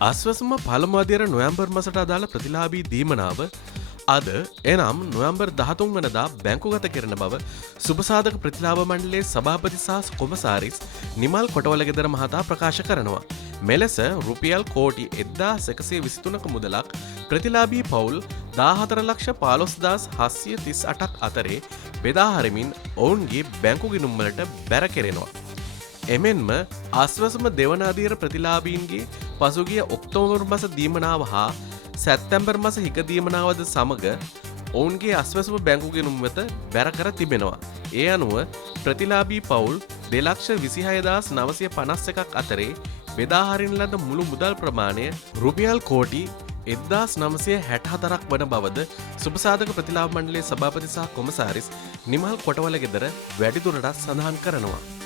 අස්වසම පළමු අදියර නොවැම්බර් මාසට අදාළ ප්‍රතිලාභී දීමනාව අද එනම් නොවැම්බර් 13 වනදා බැංකුගත කෙරෙන බව සුබසාධක ප්‍රතිලාභ මණ්ඩලයේ සභාපති සහ කොමසාරිස් නිමල් කොටවලගෙදර මහතා ප්‍රකාශ කරනවා. මෙලෙස රුපියල් කෝටි 1123ක මුදලක් ප්‍රතිලාභී පවුල් 14,15,738ක් අතරේ බෙදා හරිමින් ඔවුන්ගේ බැංකු ගිණුම් වලට බැර කෙරෙනවා. එමෙන්ම අස්වසම දෙවන අදියර ප්‍රතිලාභීන්ගේ පසුගිය ඔක්තෝබර් මාස දීමනාව හා සැප්තැම්බර් මාස හිග දීමනාවද සමග ඔවුන්ගේ අස්වසම බැංකු ගිණුම් වෙත බැර කර තිබෙනවා. ඒ අනුව ප්‍රතිලාභී පවුල් 2,26,951ක් අතරේ බෙදා හරින ලද මුළු මුදල් ප්‍රමාණය රුපියල් කෝටි 1964ක් වන බවද සුබසාධක ප්‍රතිලාභ මණ්ඩලයේ සභාපති සහ කොමසාරිස් නිමල් කොටවලගෙදර වැඩිදුරටත් සඳහන් කරනවා.